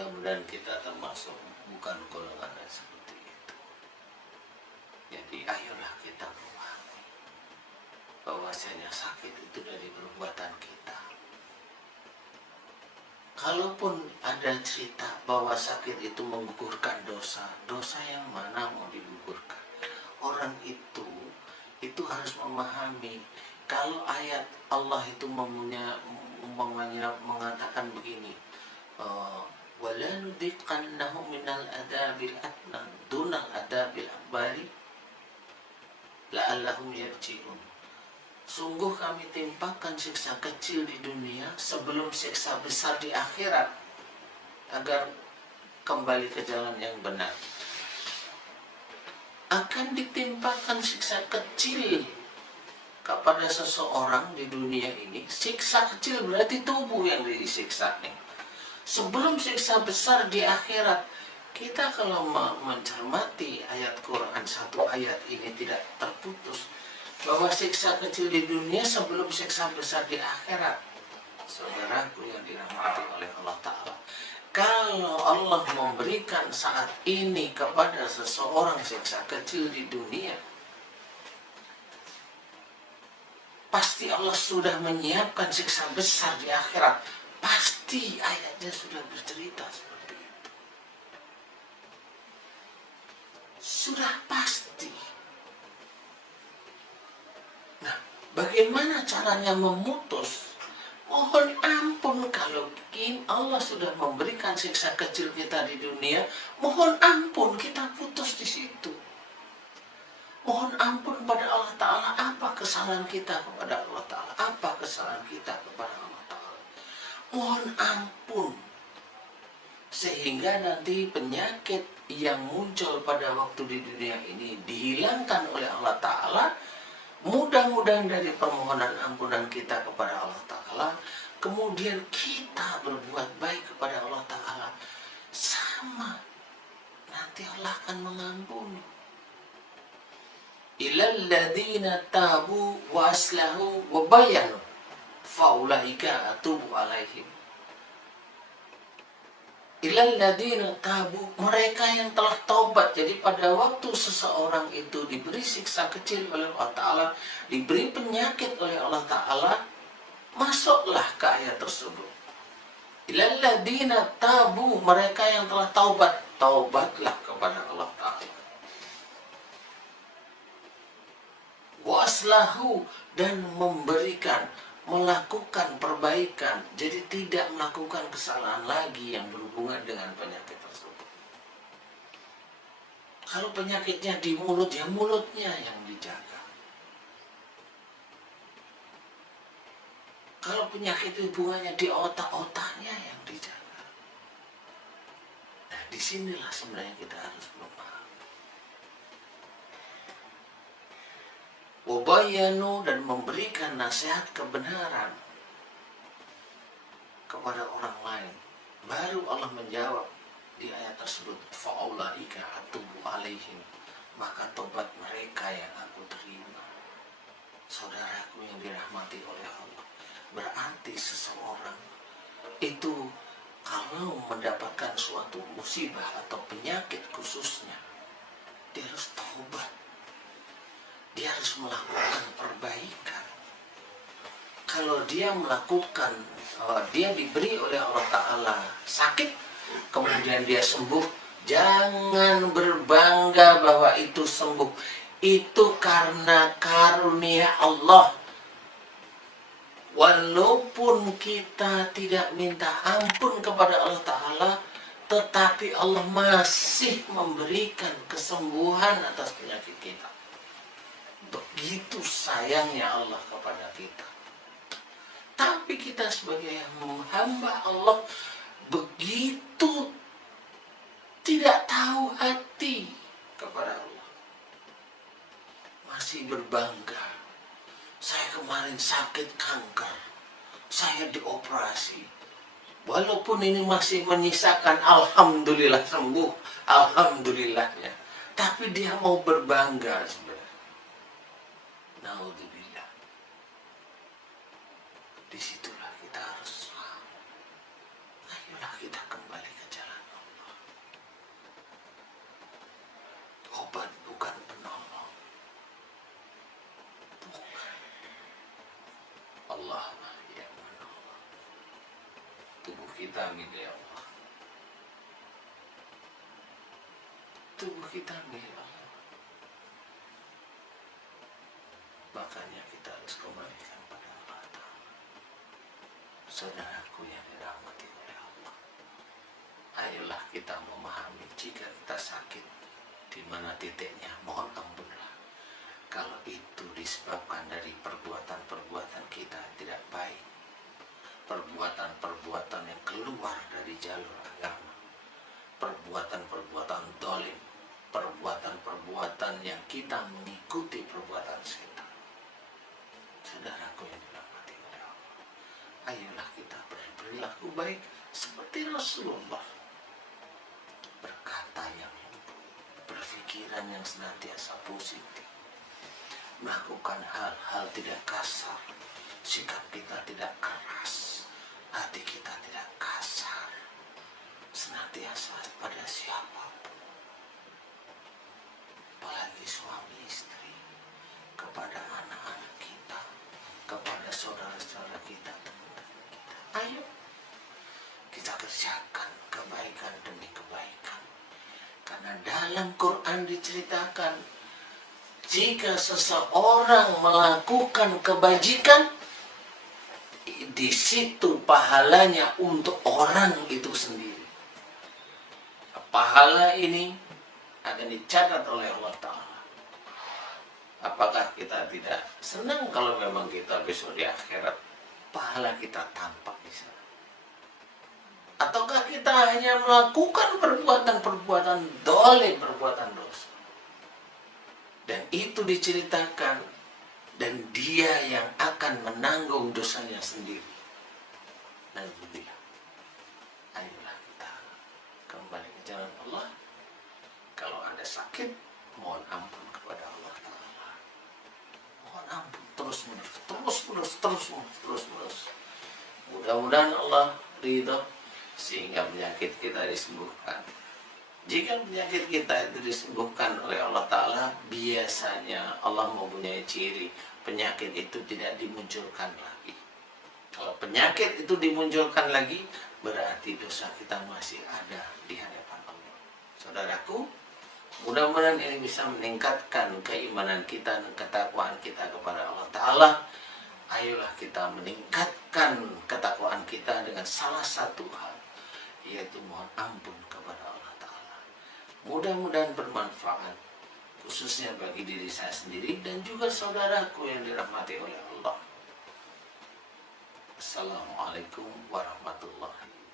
mudah-mudahan kita termasuk bukan golongan seperti itu. Jadi ayolah kita memahami bahwasanya sakit itu dari perbuatan kita. Kalaupun ada cerita bahwa sakit itu menggugurkan dosa, dosa yang mana mau digugurkan? Orang itu harus memahami kalau ayat Allah itu mengatakan begini, wala nudziqannahum minal adabil adna dunal adabil akbari la'allahum yarji'un. Sungguh kami timpakan siksa kecil di dunia sebelum siksa besar di akhirat agar kembali ke jalan yang benar. Akan ditimpakan siksa kecil kepada seseorang di dunia ini. Siksa kecil berarti tubuh yang disiksa nih. Sebelum siksa besar di akhirat. Kita kalau mencermati ayat Quran, satu ayat ini tidak terputus, bahwa siksa kecil di dunia sebelum siksa besar di akhirat. Saudaraku yang dirahmati oleh Allah Ta'ala, kalau Allah memberikan saat ini kepada seseorang siksa kecil di dunia, pasti Allah sudah menyiapkan siksa besar di akhirat. Pasti ayatnya sudah bercerita seperti itu. Sudah pasti. Nah, bagaimana caranya memutus? Mohon ampun kalau Allah sudah memberikan siksa kecil kita di dunia, mohon ampun kita putus di situ. Mohon ampun pada Allah Ta'ala. Apa kesalahan kita kepada Allah Ta'ala? Apa kesalahan kita kepada Allah Ta'ala? Mohon ampun. Sehingga nanti penyakit yang muncul pada waktu di dunia ini dihilangkan oleh Allah Ta'ala. Mudah-mudahan dari permohonan ampunan kita kepada Allah Ta'ala, kemudian kita berbuat baik kepada Allah Ta'ala, sama, nanti Allah akan mengampuni. Ilal ladzina tabu wa aslahu wa bayanu faulaika atubu alaihim. Ilal ladzina tabu, mereka yang telah taubat. Jadi pada waktu seseorang itu diberi siksa kecil oleh Allah Ta'ala, diberi penyakit oleh Allah Ta'ala, masuklah ke ayat tersebut. Ilal ladzina tabu, mereka yang telah taubat, taubatlah kepada Allah Ta'ala. Waslahu, dan memberikan, melakukan perbaikan, jadi tidak melakukan kesalahan lagi yang berhubungan dengan penyakit tersebut. Kalau penyakitnya di mulut, ya mulutnya yang dijaga. Kalau penyakit hubungannya di otak-otaknya yang dijaga. Nah, disinilah sebenarnya kita harus memahami. Wabayanu, dan memberikan nasihat kebenaran kepada orang lain. Baru Allah menjawab di ayat tersebut, faulaika atubu alaihim, maka tobat mereka yang aku terima. Saudaraku yang dirahmati oleh Allah, berarti seseorang itu kalau mendapatkan suatu musibah atau penyakit khususnya, dia harus taubat. Dia harus melakukan perbaikan. Kalau dia melakukan, dia diberi oleh Allah Ta'ala sakit, kemudian dia sembuh, jangan berbangga bahwa itu sembuh. Itu karena karunia Allah. Walaupun kita tidak minta ampun kepada Allah Ta'ala, tetapi Allah masih memberikan kesembuhan atas penyakit kita. Begitu sayangnya Allah kepada kita. Tapi kita sebagai hamba Allah begitu tidak tahu hati kepada Allah. Masih berbangga. Saya kemarin sakit kanker. Saya dioperasi. Walaupun ini masih menyisakan alhamdulillah sembuh. Alhamdulillahnya. Tapi dia mau berbangga sebenarnya. Naudzubillah. Disitulah kita harus ayolah kita kembali ke jalan kita milik Allah. Tubuh kita milik Allah. Makanya kita harus kembalikan pada Allah Ta'ala. Saudaraku yang dirahmati oleh Allah, ayolah kita memahami jika kita sakit, di mana titiknya, mohon ampunlah. Kalau itu disebabkan dari perbuatan-perbuatan kita tidak baik, perbuatan-perbuatan yang keluar dari jalur agama, perbuatan-perbuatan dolim, perbuatan-perbuatan yang kita mengikuti perbuatan setan. Saudaraku yang dirahmati oleh Allah, ayolah kita berperilaku baik seperti Rasulullah, berkata yang lembut, berpikiran yang senantiasa positif, melakukan hal-hal tidak kasar, sikap kita tidak keras, hati kita tidak kasar, senantiasa pada siapapun, apalagi suami istri, kepada anak-anak kita, kepada saudara-saudara kita, teman-teman kita. Ayo kita kerjakan kebaikan demi kebaikan, karena dalam Quran diceritakan jika seseorang melakukan kebajikan, di situ pahalanya untuk orang itu sendiri. Pahala ini akan dicatat oleh Allah Ta'ala. Apakah kita tidak senang kalau memang kita besok di akhirat pahala kita tampak di sana? Ataukah kita hanya melakukan perbuatan-perbuatan dolim, perbuatan dosa? Dan itu diceritakan, dan dia yang akan menanggung dosanya sendiri. Alhamdulillah. Ayolah kita kembali ke jalan Allah. Kalau ada sakit, mohon ampun kepada Allah Ta'ala. Mohon ampun terus-menerus. Mudah-mudahan Allah ridho sehingga penyakit kita disembuhkan. Jika penyakit kita itu disembuhkan oleh Allah Ta'ala, biasanya Allah mempunyai ciri penyakit itu tidak dimunculkan lagi. Kalau penyakit itu dimunculkan lagi, berarti dosa kita masih ada di hadapan Allah. Saudaraku, mudah-mudahan ini bisa meningkatkan keimanan kita dan ketakwaan kita kepada Allah Ta'ala. Ayolah kita meningkatkan ketakwaan kita dengan salah satu hal, yaitu mohon ampun kepada Allah. Mudah-mudahan bermanfaat, khususnya bagi diri saya sendiri dan juga saudaraku yang dirahmati oleh Allah. Assalamualaikum warahmatullahi wabarakatuh.